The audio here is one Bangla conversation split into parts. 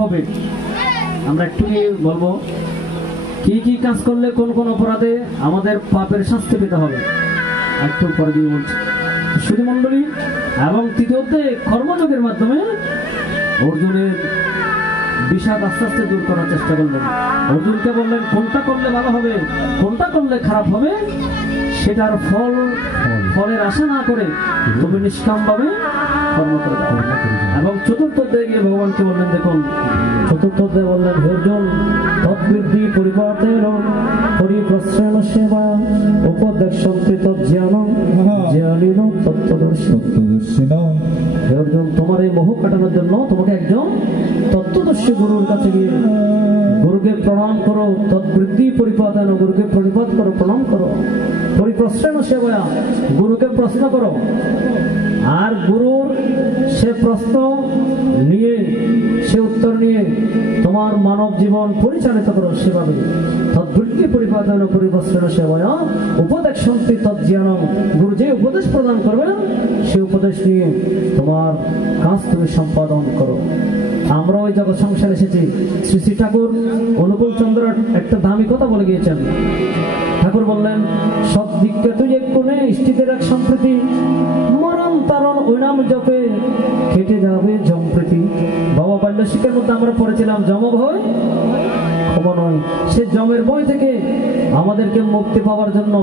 হবে। আমরা একটু বলবো কি কি কাজ করলে কোন কোন অপরাধে আমাদের পাপের শাস্তি পেতে হবে, একটু পরে দিয়ে বলছি শুধু মন্ডলী। এবং তৃতীয়তে কর্মযোগের মাধ্যমে অর্জুনের বিষাদ আস্তে আস্তে দূর করার চেষ্টা করলেন। অর্জুনকে বললেন কোনটা করলে ভালো হবে, কোনটা করলে খারাপ হবে, সেটার ফলের আশা না করে তুমি নিষ্কাম ভাবে কর্ম করে দাও। এবং চতুর্থ অধ্যায়ে গিয়ে ভগবানকে বললেন, দেখুন চতুর্থ অধ্যায়ে বললেন, অর্জুন তদ্বৃদ্ধি পরিপাতেন পরিপ্রশ্রয়ণ সেবা উপদেশন্তি তজ্জ্ঞানং জ্ঞানীন তত্ত্বদর্শিন। অর্জুন, তোমার এই মোহ কাটানোর জন্য তোমাকে একজন তত্ত্বদর্শী গুরুর কাছে গিয়ে গুরুকে প্রণাম করো। তদ্বৃদ্ধি পরিপাতেন, গুরুকে পরিপাত করো, প্রণাম করো। পরিপ্রশ্রয়ণ সেবা, গুরুকে প্রশ্ন করো। আর গুরুর সে প্রশ্ন নিয়ে, সে উত্তর নিয়ে তোমার মানব জীবন পরিচালিত করো সেভাবে। তদ্বৃদ্ধি পরিপাতেন পরিপ্রশ্রয়ণ সেবায়া উপদেশন্তি তজ্জ্ঞানং। গুরু যে উপদেশ প্রদান করবেন সে উপদেশ নিয়ে তোমার কাজ তুমি সম্পাদন করো। আমরা ওই জগৎ সংসারে এসেছি। শ্রী শ্রী ঠাকুর অনুকূল চন্দ্র একটা দামি কথা বলে গিয়েছেন। ঠাকুর বললেন, সব দিককে তুই এক কোণে ইষ্টিতের এক সম্প্রীতি, মরণ তারণ ওই নাম জপে কেটে যাবে জমপ্রীতি। বাবা বাল্য শিক্ষার মধ্যে আমরা পড়েছিলাম জম ভয় ক্ষমা নয়। সে জমের ভয় থেকে আমাদেরকে মুক্তি পাওয়ার জন্য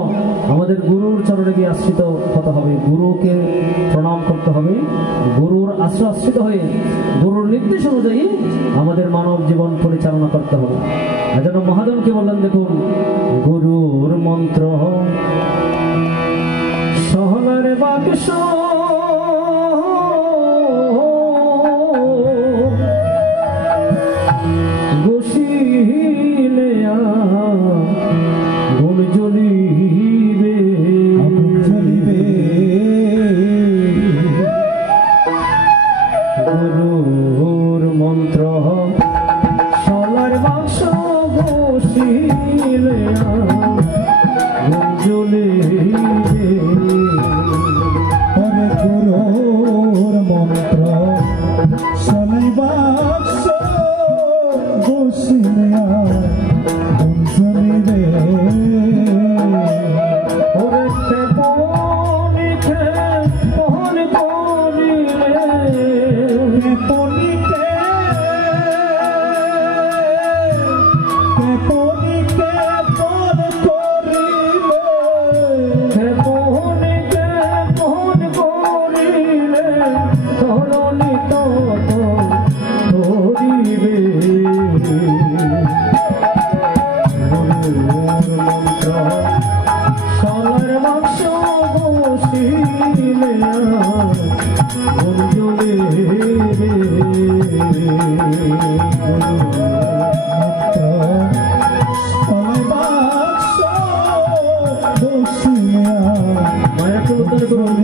আমাদের গুরুর চরণে গিয়ে আশ্রিত হতে হবে, গুরুকে প্রণাম করতে হবে, গুরুর আশ্রয় আশ্রিত হয়ে গুরুর নির্দেশ অনুযায়ী আমাদের মানব জীবন পরিচালনা করতে হবে। এজন্য মহাজনকে বললেন, দেখুন গুরুর মন্ত্র সহনার বাক্স বসিলে গুণ জ্বলিবে, গুরুর মন্ত্র সলার বাক্স বসিলে গুণ জ্বলিবে। গুরুর মন্ত্র সলাই বাক্স বসিলে গুণ জ্বলিবে। ওরে ক্ষেপণি ক্ষেপণ করিলে, ক্ষেপণিকে ক্ষেপণিকে পণ করিলে, ক্ষেপণি ক্ষেপণ করিলে তরণি তত ধরিবে। গুরুর মন্ত্র সলার বাক্স বসিলে গুণ জ্বলিবে। মায়াকে উদ্ধার করুন।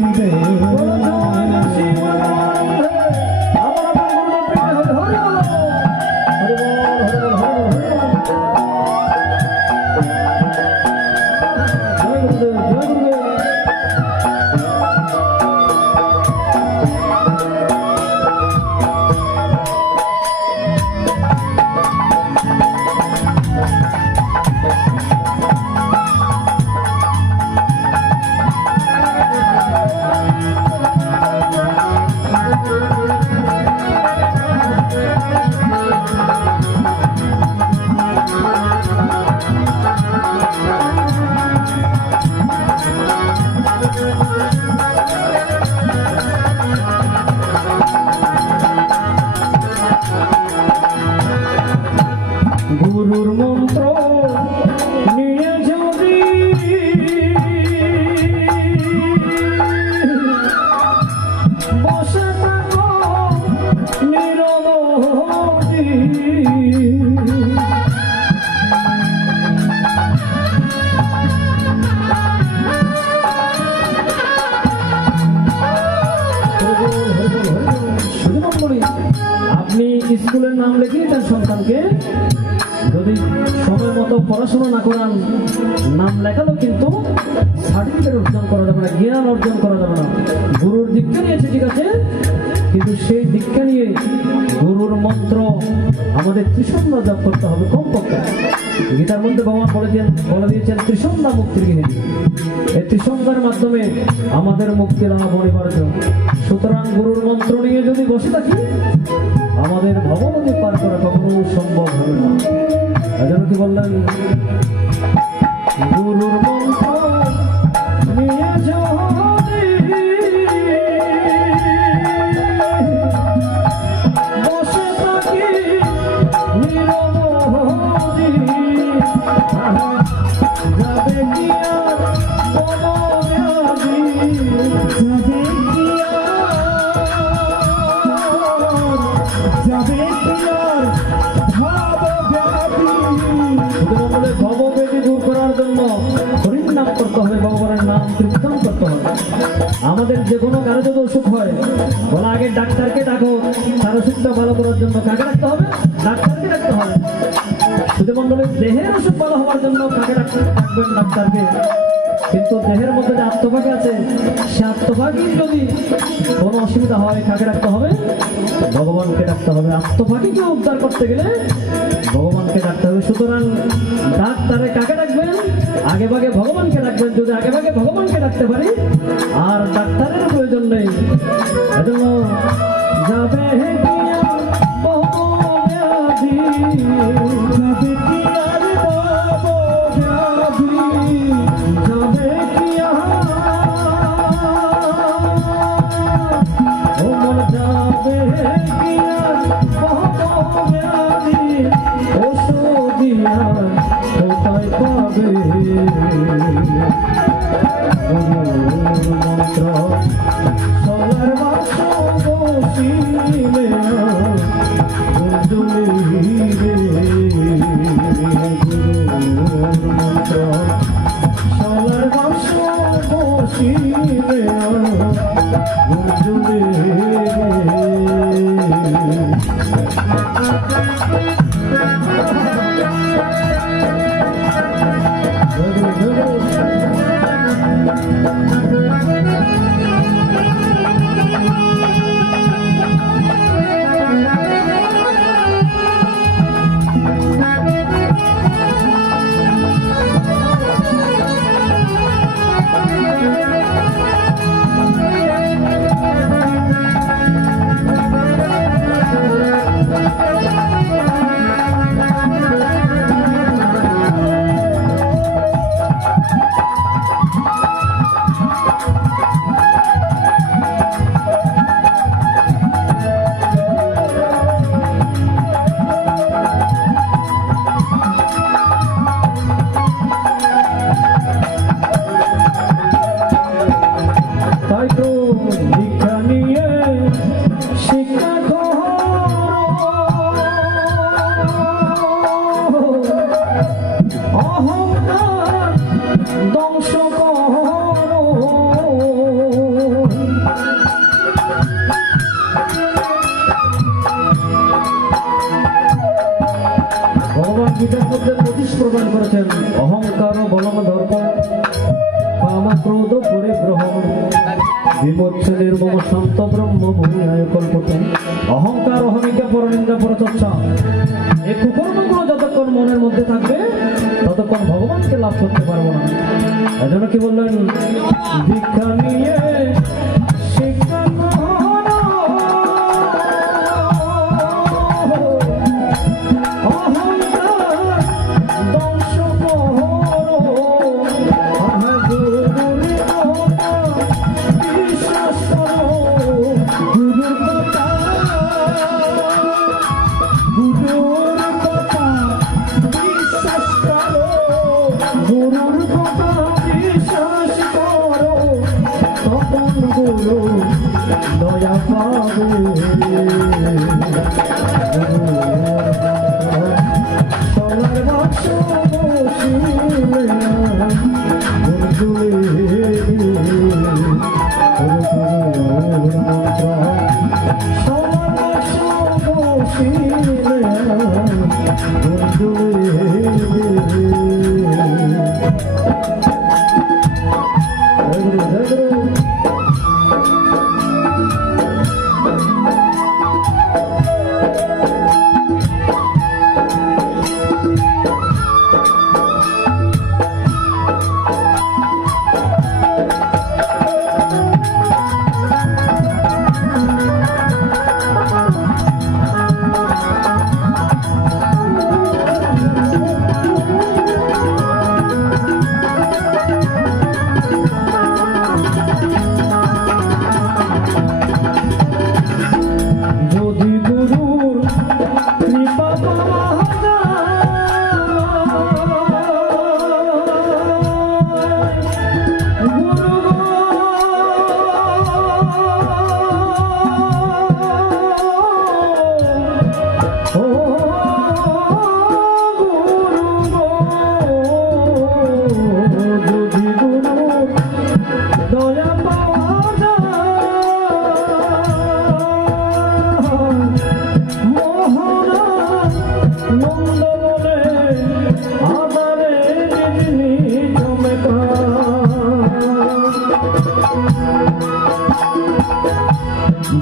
গুরুর মন্ত্র নিয়ে যদি বসে থাকো নিরবধি, আপনি স্কুলের নাম লিখিয়ে তার সন্তানকে যদি সময় মতো পড়াশোনা না করান, নাম লেখালো কিন্তু সার্টিফিকেট অর্জন করা যাবে না, জ্ঞান অর্জন করা যাবে না। গুরুর দীক্ষা নিয়েছে ঠিক আছে, কিন্তু সেই দীক্ষা নিয়ে গুরুর মন্ত্র আমাদের ত্রিসন্ধ্যা জপ করতে হবে কমপক্ষে। গীতার মধ্যে ভগবান বলে দিয়েছেন ত্রিসন্ধ্যা মুক্তির গৃহিণী। এই ত্রিসন্ধ্যার মাধ্যমে আমাদের মুক্তির লাভ অনিবার্য। সুতরাং গুরুর মন্ত্র নিয়ে যদি বসে থাকি আমাদের ভবনদী পার করা কখনো সম্ভব হবে না। এজন্য কি বললেন, গুরুর মন্ত্র নিয়ে যদি বসে থাকি নিরবধি, যাবে কি আর কোনো ব্যাধি, যাবে কি আর ভাবব্যাধি। আমাদের ভবব্যাধি দূর করার জন্য হরির নাম করতে হবে, ভগবানের নাম কীর্তন করতে হবে। আমাদের যে কোনো কারো যদি অসুখ হয়, বলা আগে ডাক্তারকে ডাকো, তার অসুখটা ভালো করার জন্য কাকে ডাকতে হবে? ডাক্তারকে ডাকতে হবে। শুধু মন্ডলের দেহের অসুখ ভালো হওয়ার জন্য কাকে ডাক্তারকে ডাকবেন? ডাক্তারকে। কিন্তু দেহের মধ্যে যে আত্মভাগ আছে, সে আত্মভাগই যদি কোনো অসুবিধা হয় কাকে ডাকতে হবে? ভগবানকে ডাকতে হবে। আত্মভাগীকে উদ্ধার করতে গেলে ভগবানকে ডাকতে হবে। সুতরাং ডাক্তারে কাকে ডাকবেন? আগে ভাগে ভগবানকে ডাকবেন। যদি আগে ভাগে ভগবানকে ডাকতে পারি আর ডাক্তারের প্রয়োজন নেই। এজন্য যাবে কি আর ভবব্যাধি, যাবে কি আর ভাবব্যাধি, যাবে কি আর ওমর, যাবে কি আর ভবব্যাধি, ওষুধিয়া কোথায় পাবে? মন্ত্র সবার বাসা বসিলে গুঞ্জলিবে, মন্ত্র সবার বাসা বসিলে গুঞ্জলিবে। তাই তো দীক্ষা নিয়ে শিক্ষা অহংকার ধ্বংস করো। ভগবান গীতার মধ্যে 25 প্রদান করেছেন, অহংকার বলম দর্প কাম ক্রোধ পরিগ্রহ বিমোচ্ছ নির্মম শান্ত ব্রহ্ম ভূমিহায় কল্পতে। অহংকার, অহমিকা, পরনিন্দা, পরচর্চা, এই কুকর্মগুলো যতক্ষণ মনের মধ্যে থাকবে ততক্ষণ ভগবানকে লাভ করতে পারবো না। এজন্য কি বললেন, দীক্ষা নিয়ে শিক্ষা গ্রহণ, অহংকার ধ্বংস করো, বিশ্বাস করো গুরুর কথা, গুরুর কথা বিশ্বাস করো, গুরুর কথা বিশ্বাস করো, তখন গুরু দয়া পাবে। সবার বাক্স বসিলে সবার বাক্স বসিলে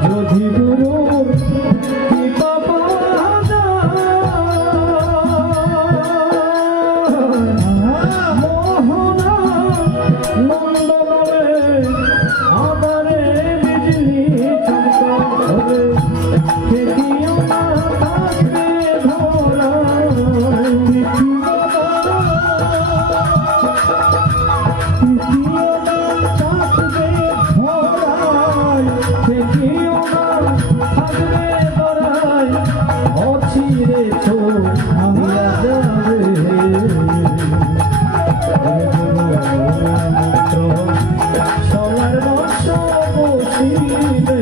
যদি গুরুর কৃপা পাওয়া যায়, মোহনা নন্দনে আমারে বিজলি চমকা হবে, দেখিও না তাকে ধরা, দেখিও না থাকবে ধরায়, অচিরে তো হারিয়া যাবে। সবার বর্ষ বসিবে